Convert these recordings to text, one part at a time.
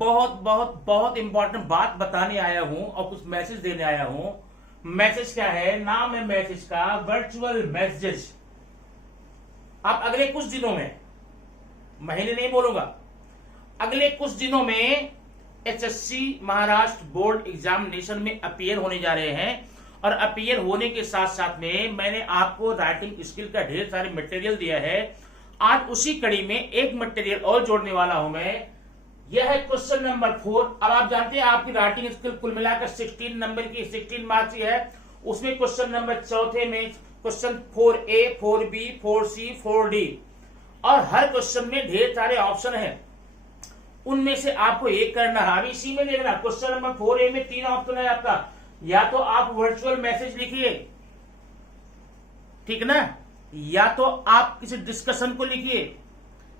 बहुत बहुत बहुत इंपॉर्टेंट बात बताने आया हूं और कुछ मैसेज देने आया हूं। मैसेज क्या है? नाम है मैसेज का वर्चुअल मैसेज। अब अगले कुछ दिनों में, महीने नहीं बोलूंगा, अगले कुछ दिनों में एसएससी महाराष्ट्र बोर्ड एग्जामिनेशन में अपीयर होने जा रहे हैं। और अपीयर होने के साथ साथ में मैंने आपको राइटिंग स्किल का ढेर सारे मटेरियल दिया है। आज उसी कड़ी में एक मटेरियल और जोड़ने वाला हूं मैं। यह है क्वेश्चन नंबर 4। अब आप जानते हैं आपकी राइटिंग स्किल कुल मिलाकर 16 नंबर की 16 मार्क्स की है। उसमें क्वेश्चन नंबर 4 में question 4A, 4B, 4C, 4D और हर क्वेश्चन में ढेर सारे ऑप्शन हैं। उनमें से आपको एक करना है। अभी इसी में देखना, क्वेश्चन नंबर 4A में 3 ऑप्शन है आपका। या तो आप वर्चुअल मैसेज लिखिए, ठीक ना, या तो आप किसी डिस्कशन को लिखिए,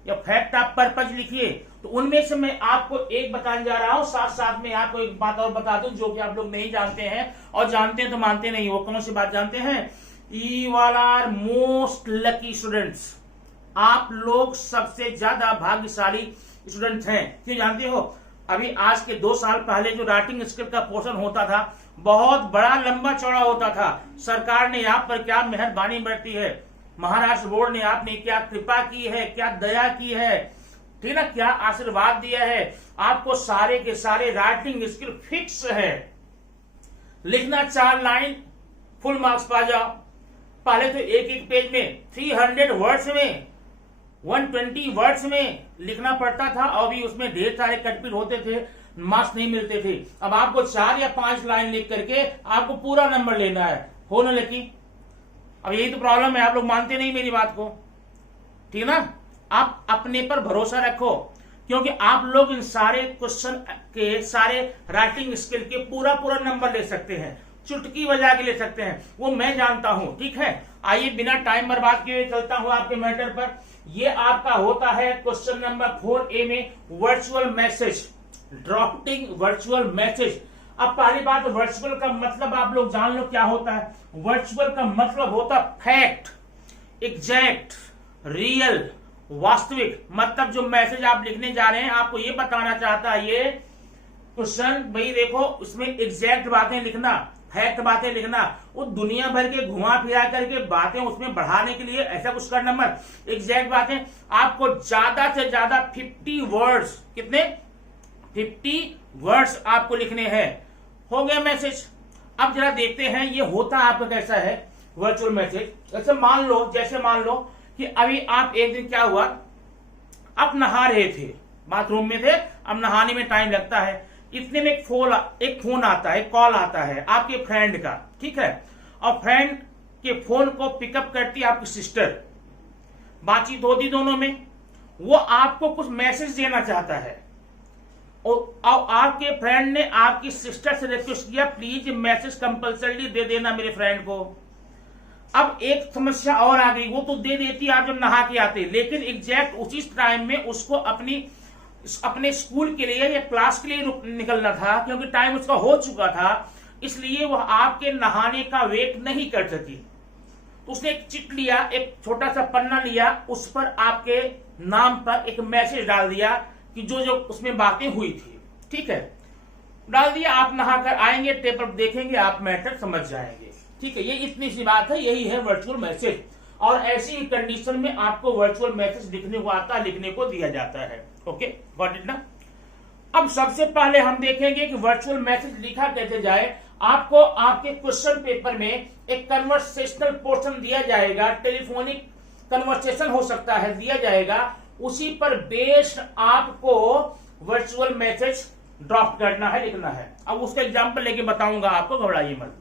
या फैक्ट ऑफ पर्पज लिखिए। तो उनमें से मैं आपको एक बताने जा रहा हूं। साथ साथ में आपको एक बात और बता दूं जो कि आप लोग नहीं जानते हैं, और जानते हैं तो मानते नहीं। वो कौन सी बात जानते हैं? You all are most lucky students. आप लोग सबसे ज्यादा भाग्यशाली स्टूडेंट्स हैं। क्यों जानते हो? अभी आज के 2 साल पहले जो राइटिंग स्किल का पोर्शन होता था, बहुत बड़ा लंबा चौड़ा होता था। सरकार ने आप पर क्या मेहरबानी बरती है, महाराष्ट्र बोर्ड ने आपने क्या कृपा की है, क्या दया की है, ठीक ना, क्या आशीर्वाद दिया है। आपको सारे के सारे राइटिंग स्किल फिक्स है। लिखना 4 लाइन, फुल मार्क्स पा जाओ। पहले तो एक एक पेज में 300 वर्ड्स में, 120 वर्ड्स में लिखना पड़ता था, और भी उसमें ढेर सारे कटपीट होते थे, मार्क्स नहीं मिलते थे। अब आपको 4 या 5 लाइन लिख करके आपको पूरा नंबर लेना है। हो ना लकी? अब यही तो प्रॉब्लम है, आप लोग मानते नहीं मेरी बात को, ठीक ना। आप अपने पर भरोसा रखो, क्योंकि आप लोग इन सारे क्वेश्चन के, सारे राइटिंग स्किल के पूरा पूरा नंबर ले सकते हैं, चुटकी बजा के ले सकते हैं, वो मैं जानता हूं, ठीक है। आइए बिना टाइम बर्बाद किए चलता हूं आपके मैटर पर। ये आपका होता है क्वेश्चन नंबर 4A में virtual message, drafting virtual message. अब पहली बात, वर्चुअल का मतलब आप लोग जान लो क्या होता है। वर्चुअल का मतलब होता फैक्ट, एग्जैक्ट, रियल, वास्तविक। मतलब जो मैसेज आप लिखने जा रहे हैं, आपको ये बताना चाहता है ये क्वेश्चन, भाई देखो इसमें एग्जैक्ट बातें लिखना, फैक्ट बातें लिखना। वो दुनिया भर के घुमा फिरा करके बातें उसमें बढ़ाने के लिए ऐसा कुछ करना मत। एग्जैक्ट बातें आपको ज्यादा से ज्यादा 50 वर्ड्स, कितने? 50 वर्ड्स आपको लिखने हैं। हो गया मैसेज। अब जरा देखते हैं ये होता आपका कैसा है वर्चुअल मैसेज। जैसे मान लो कि अभी आप एक दिन क्या हुआ, आप नहा रहे थे, बाथरूम में थे, अब नहाने में टाइम लगता है। इतने में एक फोन आता है, कॉल आता है आपके फ्रेंड का, ठीक है। और फ्रेंड के फोन को पिकअप करती है आपकी सिस्टर। बातचीत होती दोनों में, वो आपको कुछ मैसेज देना चाहता है, और आपके फ्रेंड ने आपकी सिस्टर से रिक्वेस्ट किया, प्लीज मैसेज कंपल्सरी दे देना मेरे फ्रेंड को। अब एक समस्या और आ गई, वो तो दे देती आप जब नहा के आते, लेकिन एग्जैक्ट उसी टाइम में उसको अपने स्कूल के लिए या क्लास के लिए निकलना था, क्योंकि टाइम उसका हो चुका था, इसलिए वह आपके नहाने का वेट नहीं कर सकी। तो उसने एक चिट लिया, एक छोटा सा पन्ना लिया, उस पर आपके नाम पर एक मैसेज डाल दिया कि जो जो उसमें बातें हुई थी, ठीक है, डाल दिया। आप नहाकर आएंगे, टेप देखेंगे, आप मैटर समझ जाएंगे, ठीक है। ये इतनी सी बात है, यही है वर्चुअल मैसेज। और ऐसी ही कंडीशन में आपको वर्चुअल मैसेज लिखने को आता है, लिखने को दिया जाता है। ओके, गॉट इट ना। अब सबसे पहले हम देखेंगे कि वर्चुअल मैसेज लिखा कैसे जाए। आपको आपके क्वेश्चन पेपर में एक कन्वर्सेशनल पोर्शन दिया जाएगा, टेलीफोनिक कन्वर्सेशन हो सकता है, दिया जाएगा। उसी पर बेस्ड आपको वर्चुअल मैसेज ड्राफ्ट करना है, लिखना है। अब उसका एग्जांपल लेके बताऊंगा आपको, घबराइए मत।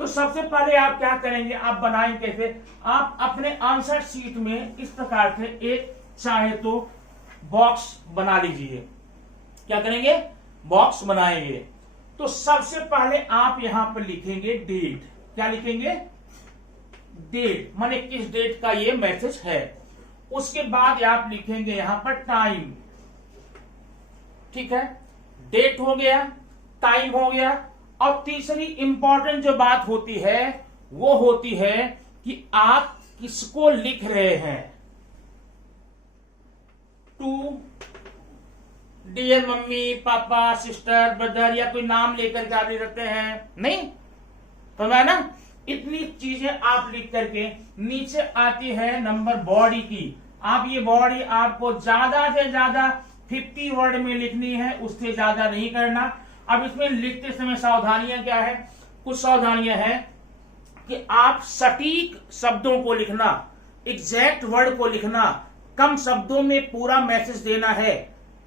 तो सबसे पहले आप क्या करेंगे, आप बनाएंगे कैसे, आप अपने आंसर शीट में इस प्रकार से एक चाहे तो बॉक्स बना लीजिए। क्या करेंगे? बॉक्स बनाएंगे। तो सबसे पहले आप यहां पर लिखेंगे डेट। क्या लिखेंगे? डेट, माने किस डेट का ये मैसेज है। उसके बाद आप लिखेंगे यहां पर टाइम, ठीक है। डेट हो गया, टाइम हो गया, और तीसरी इंपॉर्टेंट जो बात होती है वो होती है कि आप किसको लिख रहे हैं। To dear mummy papa sister brother या कोई नाम लेकर के आप लिख सकते हैं, नहीं तो मैं ना इतनी चीजें आप लिख करके नीचे आती है नंबर बॉडी की। आप ये बॉडी आपको ज्यादा से ज्यादा 50 वर्ड में लिखनी है, उससे ज्यादा नहीं करना। अब इसमें लिखते समय सावधानियां क्या है, कुछ सावधानियां हैं कि आप सटीक शब्दों को लिखना, एग्जैक्ट वर्ड को लिखना, कम शब्दों में पूरा मैसेज देना है,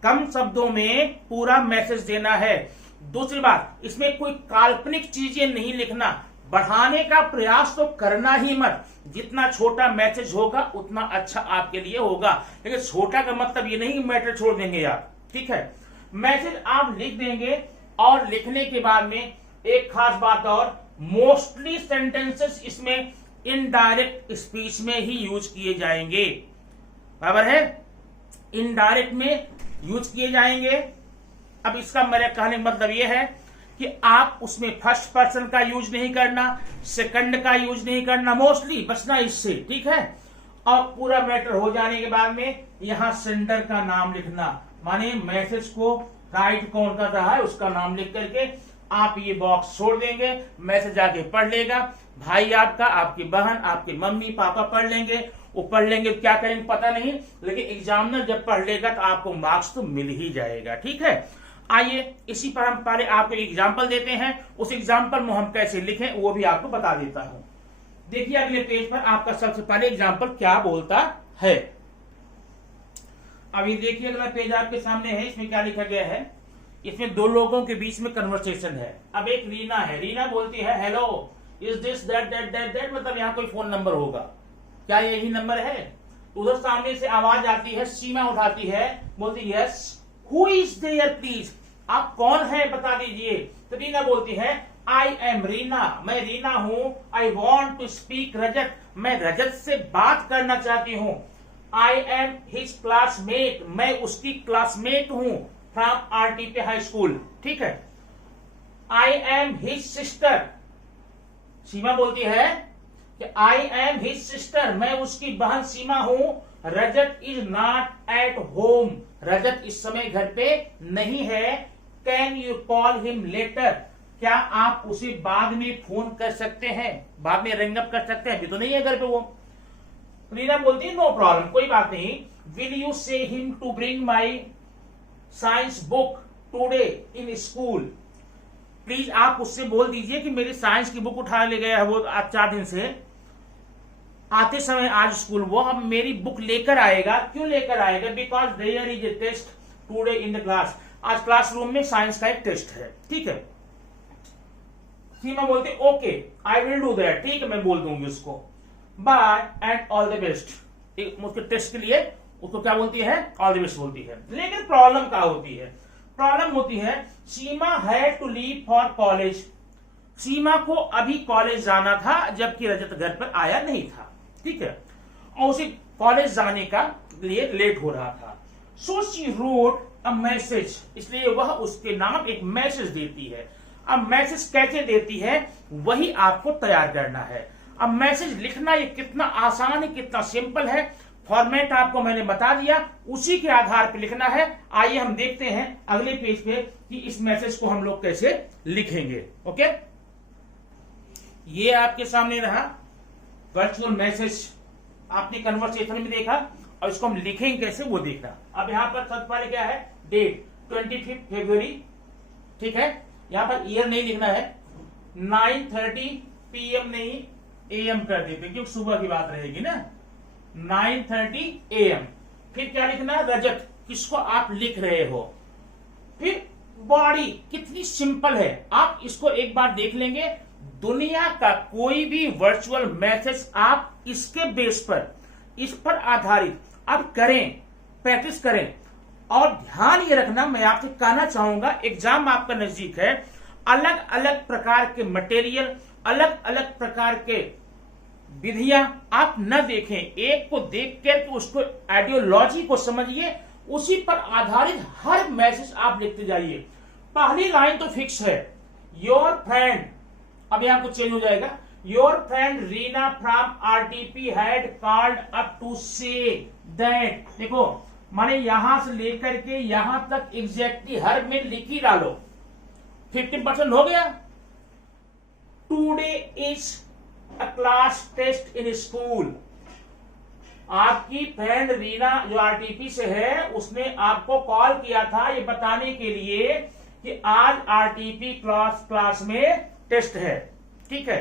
कम शब्दों में पूरा मैसेज देना है। दूसरी बात, इसमें कोई काल्पनिक चीजें नहीं लिखना, बढ़ाने का प्रयास तो करना ही मत। जितना छोटा मैसेज होगा उतना अच्छा आपके लिए होगा, लेकिन छोटा का मतलब ये नहीं कि मैटर छोड़ देंगे आप, ठीक है। मैसेज आप लिख देंगे और लिखने के बाद में एक खास बात और, मोस्टली सेंटेंसेस इसमें इनडायरेक्ट स्पीच में ही यूज किए जाएंगे, बराबर है, इनडायरेक्ट में यूज किए जाएंगे। अब इसका मेरे कहने का मतलब यह है कि आप उसमें फर्स्ट पर्सन का यूज नहीं करना, सेकंड का यूज नहीं करना, मोस्टली बचना इससे, ठीक है। और पूरा मैटर हो जाने के बाद में यहां सेंडर का नाम लिखना, माने मैसेज को राइट कौन कर रहा है उसका नाम लिख करके आप ये बॉक्स छोड़ देंगे, मैसेज आके पढ़ लेगा, भाई आपका, आपकी बहन, आपके मम्मी पापा पढ़ लेंगे, वो पढ़ लेंगे, क्या करेंगे पता नहीं, लेकिन एग्जामिनर जब पढ़ लेगा तो आपको मार्क्स तो मिल ही जाएगा, ठीक है। आइए इसी पर हम पहले आपको एग्जाम्पल देते हैं, उस एग्जाम्पल में हम कैसे लिखें वो भी आपको बता देता हूं। देखिए अगले पेज पर आपका सबसे पहले एग्जाम्पल क्या बोलता है। अभी देखिए अगला पेज आपके सामने है, इसमें क्या लिखा गया है, इसमें दो लोगों के बीच में कन्वर्सेशन है। अब एक रीना है, रीना बोलती है hello is this that that that that, मतलब यहाँ कोई फोन नंबर होगा, क्या यही नंबर है। उधर सामने से आवाज आती है, सीमा उठाती है, बोलती yes who is there please, आप कौन है बता दीजिए। तो रीना बोलती है आई एम रीना, मैं रीना हूं, आई वॉन्ट टू स्पीक रजत, मैं रजत से बात करना चाहती हूँ। आई एम हिज क्लासमेट, मैं उसकी क्लासमेट हूं फ्रॉम आरटीपी हाई स्कूल, ठीक है। आई एम हिज सिस्टर, सीमा बोलती है कि आई एम हिज सिस्टर, मैं उसकी बहन सीमा हूं। Rajat is not at home, Rajat इस समय घर पे नहीं है। Can you call him later, क्या आप उसे बाद में फोन कर सकते हैं, बाद में रिंग अप कर सकते हैं, अभी तो नहीं है घर पे वो। रीना बोलती है नो प्रॉब्लम, कोई बात नहीं। Will you say him to bring my science book today in school, please आप उससे बोल दीजिए कि मेरी साइंस की बुक उठा ले गया है वो आज 4 दिन से, आते समय आज स्कूल वो अब मेरी बुक लेकर आएगा। क्यों लेकर आएगा, because there is a test today in the class, आज क्लासरूम में साइंस का एक टेस्ट है, ठीक है। सीमा बोलती okay I will do that, ठीक है मैं बोल दूंगी उसको, bye and all the best. उसके टेस्ट के लिए उसको क्या बोलती है, ऑल द बेस्ट बोलती है। लेकिन प्रॉब्लम क्या होती है, प्रॉब्लम होती है Seema had to leave for college, Seema को अभी कॉलेज जाना था जबकि रजत घर पर आया नहीं था, ठीक है, और उसे कॉलेज जाने का लिए लेट हो रहा था। So she wrote a message, इसलिए वह उसके नाम एक मैसेज देती है। अब मैसेज कैसे देती है वही आपको तैयार करना है। अब मैसेज लिखना ये कितना आसान है, कितना सिंपल है, फॉर्मेट आपको मैंने बता दिया, उसी के आधार पर लिखना है। आइए हम देखते हैं अगले पेज पे कि इस मैसेज को हम लोग कैसे लिखेंगे। ओके, ये आपके सामने रहा वर्चुअल मैसेज, आपने कन्वर्सेशन में देखा, और इसको हम लिखेंगे कैसे वो देखना। अब यहां पर सबसे पहले क्या है, डेट 25 फरवरी, ठीक है। यहां पर ईयर नहीं लिखना है, 9:30 PM नहीं AM कर देते क्योंकि सुबह की बात रहेगी ना, 9:30 AM। फिर क्या लिखना, रजत, किसको आप लिख रहे हो। फिर बॉडी, कितनी सिंपल है, आप इसको एक बार देख लेंगे। दुनिया का कोई भी वर्चुअल मैसेज आप इसके बेस पर, इस पर आधारित आप करें, प्रैक्टिस करें। और ध्यान ये रखना, मैं आपसे कहना चाहूंगा, एग्जाम आपका नजदीक है, अलग अलग प्रकार के मटेरियल, अलग अलग प्रकार के विधियां आप न देखें, एक को देख कर उसको आइडियोलॉजी को समझिए, उसी पर आधारित हर मैसेज आप लिखते जाइए। पहली लाइन तो फिक्स है, योर फ्रेंड, अब यहां कुछ चेंज हो जाएगा, your friend Reena from RTP had called up to say that, देखो माने यहां से लेकर के यहां तक एग्जैक्टली हर में लिख ही डालो। 15% हो गया। Today is a class test in school. आपकी फ्रेंड रीना जो आरटीपी से है, उसने आपको कॉल किया था ये बताने के लिए कि आज आरटीपी क्लास में टेस्ट है। ठीक है।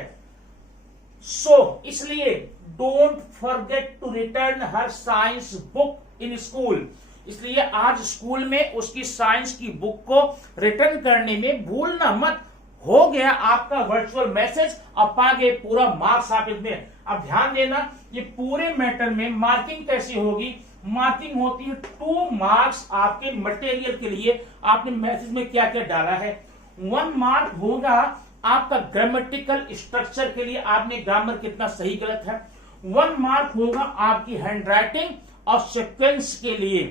सो इसलिए don't forget to return her science book in school. इसलिए आज स्कूल में उसकी साइंस की बुक को रिटर्न करने में भूलना मत। हो गया आपका वर्चुअल मैसेज, अब आ गए पूरा मार्क्स आप इसमें। अब ध्यान देना, ये पूरे मैटर में मार्किंग कैसी होगी। मार्किंग होती है 2 मार्क्स आपके मटेरियल के लिए आपने मैसेज में क्या क्या डाला है। 1 मार्क होगा आपका ग्रामेटिकल स्ट्रक्चर के लिए, आपने ग्रामर कितना सही गलत है। 1 मार्क होगा आपकी हैंडराइटिंग और सीक्वेंस के लिए,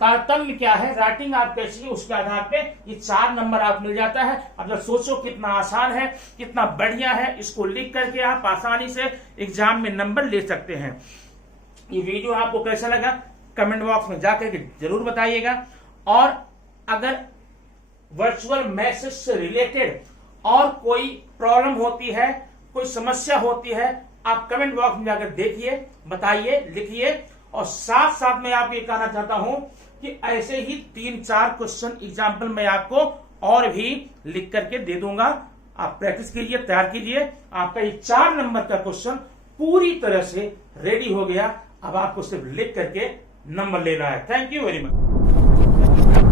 तारतम्य क्या है, राइटिंग आप कैसी है, उसके आधार पे ये 4 नंबर आप मिल जाता है। अब जब सोचो कितना आसान है, कितना बढ़िया है, इसको लिख करके आप आसानी से एग्जाम में नंबर ले सकते हैं। ये वीडियो आपको कैसा लगा कमेंट बॉक्स में जाकर के जरूर बताइएगा। और अगर वर्चुअल मैसेज से रिलेटेड और कोई प्रॉब्लम होती है, कोई समस्या होती है, आप कमेंट बॉक्स में जाकर देखिए, बताइए, लिखिए। और साथ साथ मैं आपको ये कहना चाहता हूं कि ऐसे ही 3-4 क्वेश्चन एग्जाम्पल मैं आपको और भी लिख करके दे दूंगा। आप प्रैक्टिस कीजिए, तैयार कीजिए। आपका ये 4 नंबर का क्वेश्चन पूरी तरह से रेडी हो गया। अब आपको सिर्फ लिख करके नंबर लेना है। Thank you very much.